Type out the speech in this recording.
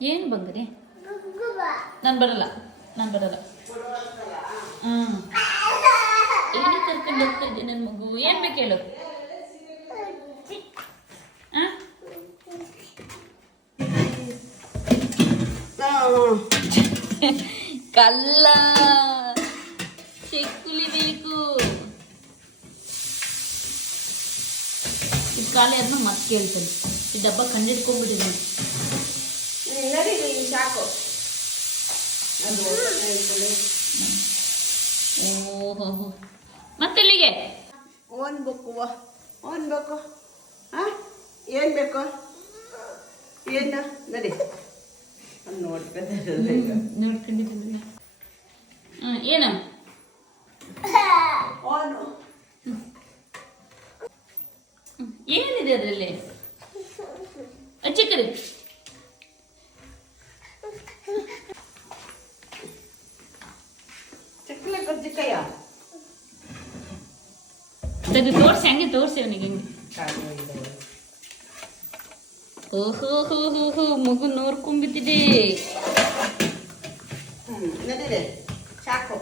ಏನು ಬಂದ್ರಿ? ನಾನು ಬರಲ್ಲ. ಹ್ಞೂ ಎಲ್ಲಿ ಕರ್ಕೊಂಡು ಹೋಗ್ತಾ ಇದ್ದೆ ನನ್ನ ಮಗು? ಏನು ಬೇಕು ಹೇಳು? ಕಲ್ಲ ಚೆಕ್ಕುಲಿ ಬೇಕು. ಇದು ಖಾಲಿ ಆದ್ಮೇಲೆ ಮತ್ತೆ ಕೇಳ್ತಾನೆ. ಈ ಡಬ್ಬ ಕಂಡಿಡ್ಕೊಂಡ್ಬಿಟ್ಟಿದ್ದಾನೆ. ಸಾಕು. ಓಹೋ ಮತ್ತೆಲ್ಲಿಗೆ? ಓನ್ ಬೇಕು ಹಾಂ ಏನು ಬೇಕು? ಏನು ನಡಿ ನೋಡ್ಕೊಂಡಿದ್ದೀನಿ. ಏನು ಓನು ಏನಿದೆ ಅದರಲ್ಲಿ? ಚಿಕ್ಕದು ಚಿಕ್ಕಲೆ ಕರ್ಜಿಕಾಯ ತೆಗೆದು ತೋರಿಸಿ, ಹಂಗೆ ತೋರಿಸಿ ಅವನಿಗೆ ಹೆಂಗೆ. ಓಹೋ ಮಗು ನೋಡ್ಕೊಂಡ್ಬಿಟ್ಟಿದೆ. ನಡೀರಿ ಸಾಕು.